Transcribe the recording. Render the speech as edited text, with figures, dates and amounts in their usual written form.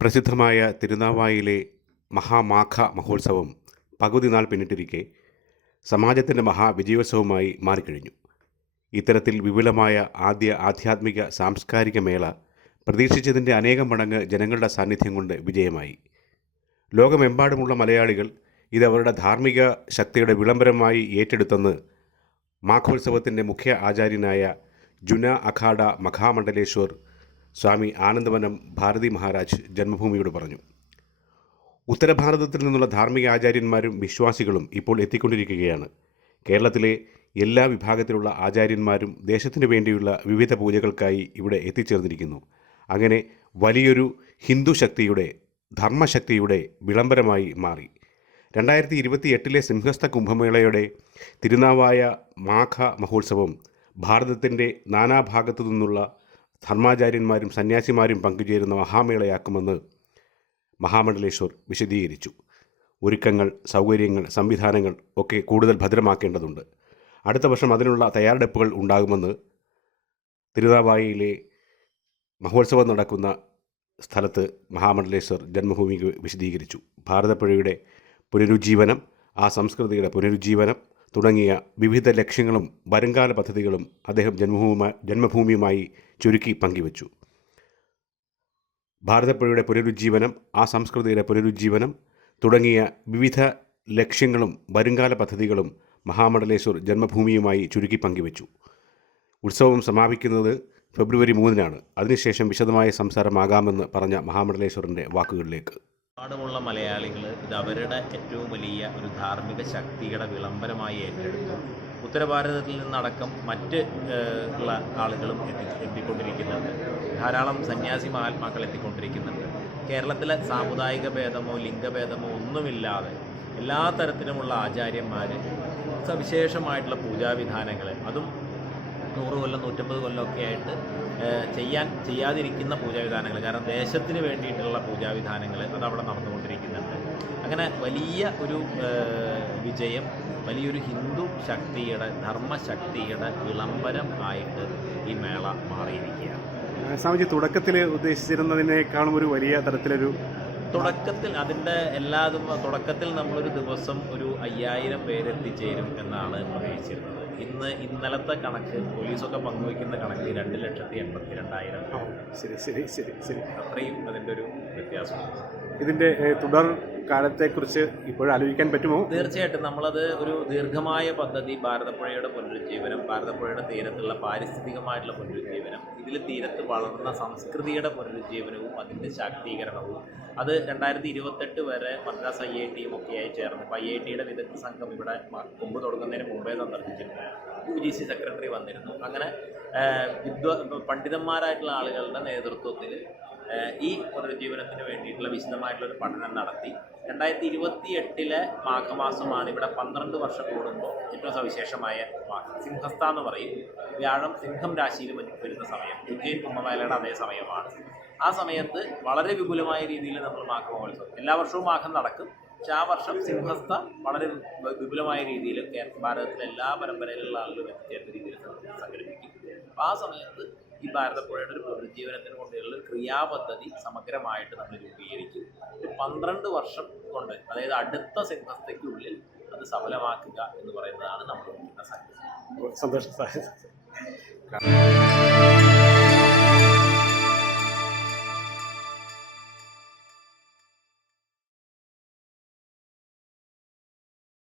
പ്രസിദ്ധമായ തിരുനാവായിലെ മഹാമാഘ മഹോത്സവം പകുതി നാൾ പിന്നിട്ടിരിക്കെ സമാജത്തിൻ്റെ മഹാവിജയോത്സവമായി മാറിക്കഴിഞ്ഞു. ഇത്തരത്തിൽ വിപുലമായ ആദ്യ ആധ്യാത്മിക സാംസ്കാരിക മേള പ്രതീക്ഷിച്ചതിൻ്റെ അനേകം മടങ്ങ് ജനങ്ങളുടെ സാന്നിധ്യം കൊണ്ട് വിജയമായി. ലോകമെമ്പാടുമുള്ള മലയാളികൾ ഇതവരുടെ ധാർമ്മിക ശക്തിയുടെ വിളംബരമായി ഏറ്റെടുത്തെന്ന് മാഘോത്സവത്തിൻ്റെ മുഖ്യ ആചാര്യനായ ജുന അഖാഡ മഹാമണ്ഡലേശ്വർ സ്വാമി ആനന്ദവനം ഭാരതി മഹാരാജ് ജന്മഭൂമിയോട് പറഞ്ഞു. ഉത്തരഭാരതത്തിൽ നിന്നുള്ള ധാർമ്മിക ആചാര്യന്മാരും വിശ്വാസികളും ഇപ്പോൾ എത്തിക്കൊണ്ടിരിക്കുകയാണ്. കേരളത്തിലെ എല്ലാ വിഭാഗത്തിലുള്ള ആചാര്യന്മാരും ദേശത്തിനു വേണ്ടിയുള്ള വിവിധ പൂജകൾക്കായി ഇവിടെ എത്തിച്ചേർന്നിരിക്കുന്നു. അങ്ങനെ വലിയൊരു ഹിന്ദു ശക്തിയുടെ ധർമ്മശക്തിയുടെ വിളംബരമായി മാറി. 2028 സിംഹസ്ഥ കുംഭമേളയുടെ തിരുനാവായ മാഘ മഹോത്സവം ഭാരതത്തിൻ്റെ നാനാഭാഗത്തു നിന്നുള്ള ധർമാചാര്യന്മാരും സന്യാസിമാരും പങ്കുചേരുന്ന മഹാമേളയാക്കുമെന്ന് മഹാമണ്ഡലേശ്വർ വിശദീകരിച്ചു. ഒരുക്കങ്ങൾ, സൗകര്യങ്ങൾ, സംവിധാനങ്ങൾ ഒക്കെ കൂടുതൽ ഭദ്രമാക്കേണ്ടതുണ്ട്. അടുത്ത വർഷം അതിനുള്ള തയ്യാറെടുപ്പുകൾ ഉണ്ടാകുമെന്ന് തിരുനാവായിലെ മഹോത്സവം നടക്കുന്ന സ്ഥലത്ത് മഹാമണ്ഡലേശ്വർ ജന്മഭൂമിക്ക് വിശദീകരിച്ചു. ഭാരതപ്പുഴയുടെ പുനരുജ്ജീവനം, ആ സംസ്കൃതിയുടെ പുനരുജ്ജീവനം തുടങ്ങിയ വിവിധ ലക്ഷ്യങ്ങളും വരുംകാല പദ്ധതികളും അദ്ദേഹം ജന്മഭൂമിയുമായി ചുരുക്കി പങ്കുവച്ചു. ഭാരതപ്പുഴയുടെ പുനരുജ്ജീവനം, ആ സംസ്കൃതിയുടെ പുനരുജ്ജീവനം തുടങ്ങിയ വിവിധ ലക്ഷ്യങ്ങളും വരുംകാല പദ്ധതികളും മഹാമണ്ഡലേശ്വർ ജന്മഭൂമിയുമായി ചുരുക്കി പങ്കുവച്ചു. ഉത്സവം സമാപിക്കുന്നത് ഫെബ്രുവരി 3-നാണ്. അതിനുശേഷം വിശദമായ സംസാരമാകാമെന്ന് പറഞ്ഞ മഹാമണ്ഡലേശ്വറിൻ്റെ വാക്കുകളിലേക്ക്. ുള്ള മലയാളികൾ ഇത് അവരുടെ ഏറ്റവും വലിയ ഒരു ധാർമ്മിക ശക്തിയുടെ വിളംബരമായി ഏറ്റെടുത്തു. ഉത്തരഭാരതത്തിൽ നിന്നടക്കം മറ്റ് ഉള്ള ആളുകളും എത്തിക്കൊണ്ടിരിക്കുന്നുണ്ട്. ധാരാളം സന്യാസി മഹാത്മാക്കൾ എത്തിക്കൊണ്ടിരിക്കുന്നുണ്ട്. കേരളത്തിലെ സാമുദായിക ഭേദമോ ലിംഗഭേദമോ ഒന്നുമില്ലാതെ എല്ലാ തരത്തിലുമുള്ള ആചാര്യന്മാർ സവിശേഷമായിട്ടുള്ള പൂജാവിധാനങ്ങൾ, അതും 100 കൊല്ലം 150 കൊല്ലമൊക്കെ ആയിട്ട് ചെയ്യാതിരിക്കുന്ന പൂജാവിധാനങ്ങൾ, കാരണം ദേശത്തിന് വേണ്ടിയിട്ടുള്ള പൂജാവിധാനങ്ങൾ അതവിടെ നടന്നുകൊണ്ടിരിക്കുന്നുണ്ട്. അങ്ങനെ വലിയ ഒരു വിജയം, വലിയൊരു ഹിന്ദു ശക്തിയുടെ ധർമ്മശക്തിയുടെ വിളംബരം ആയിട്ട് ഈ മേള മാറിയിരിക്കുകയാണ്. സ്വാമിജി, തുടക്കത്തിൽ ഉദ്ദേശിച്ചിരുന്നതിനേക്കാളും ഒരു വലിയ തരത്തിലൊരു തുടക്കത്തിൽ തുടക്കത്തിൽ നമ്മളൊരു ദിവസം ഒരു 5000 പേരെത്തിച്ചേരും എന്നാണ് പ്രതീക്ഷിച്ചിരുന്നത്. ഇന്നലത്തെ കണക്ക്, പോലീസൊക്കെ പങ്കുവയ്ക്കുന്ന കണക്ക് 2,82,000. ശരി. അത്രയും അതിൻ്റെ ഒരു വ്യത്യാസമാണ്. ഇതിൻ്റെ തുടർ കാലത്തെക്കുറിച്ച് ഇപ്പോഴും ആലോചിക്കാൻ പറ്റുമോ? തീർച്ചയായിട്ടും നമ്മളത് ഒരു ദീർഘമായ പദ്ധതി, ഭാരതപ്പുഴയുടെ പുനരുജ്ജീവനം, ഭാരതപ്പുഴയുടെ തീരത്തുള്ള പാരിസ്ഥിതികമായിട്ടുള്ള പുനരുജ്ജീവനം, ഇതിൽ തീരത്ത് വളർന്ന സംസ്കൃതിയുടെ പുനരുജ്ജീവനവും അതിൻ്റെ ശാക്തീകരണവും, അത് 2028 വരെ മദ്രാസ് IITയും ഒക്കെയായി ചേർന്ന് IITയുടെ വിദഗ്ധ സംഘം ഇവിടെ കൊമ്പ് തുടങ്ങുന്നതിന് മുമ്പേ സന്ദർശിച്ചിരുന്നു. UGC സെക്രട്ടറി വന്നിരുന്നു. അങ്ങനെ പണ്ഡിതന്മാരായിട്ടുള്ള ആളുകളുടെ നേതൃത്വത്തിൽ ഈ പുനരുജ്ജീവനത്തിന് വേണ്ടിയിട്ടുള്ള വിശദമായിട്ടുള്ളൊരു പഠനം നടത്തി. 2028 മാഘമാസമാണ് ഇവിടെ 12 വർഷം കൂടുമ്പോൾ ഏറ്റവും സവിശേഷമായ മാസം. സിംഹസ്ഥ എന്ന് പറയും. വ്യാഴം സിംഹം രാശിയിൽ വരുന്ന സമയം, ഉജ്ജയിൻ കുംഭമേളയുടെ അതേ സമയമാണ്. ആ സമയത്ത് വളരെ വിപുലമായ രീതിയിൽ നമ്മൾ മാഘമഹോത്സവം, എല്ലാ വർഷവും മാഘം നടക്കും. പക്ഷെ ആ വർഷം സിംഹസ്ഥ വളരെ വിപുലമായ രീതിയിൽ ഭാരതത്തിലെ എല്ലാ പരമ്പരയിലുള്ള ആളുകളും എത്തിച്ചേർന്ന രീതിയിൽ സംഘടിപ്പിക്കും. അപ്പോൾ ആ സമയത്ത് ഈ ഭാരതപ്പുഴയുടെ ഒരു പുനരുജ്ജീവനത്തിന് കൊണ്ടുള്ള ക്രിയാപദ്ധതി സമഗ്രമായിട്ട് നമ്മൾ രൂപീകരിക്കും. ഒരു 12 വർഷം കൊണ്ട്, അതായത് അടുത്ത സിംഹസ്ഥയ്ക്കുള്ളിൽ അത് സഫലമാക്കുക എന്ന് പറയുന്നതാണ് നമ്മൾ സങ്കല്പം. സന്തോഷം.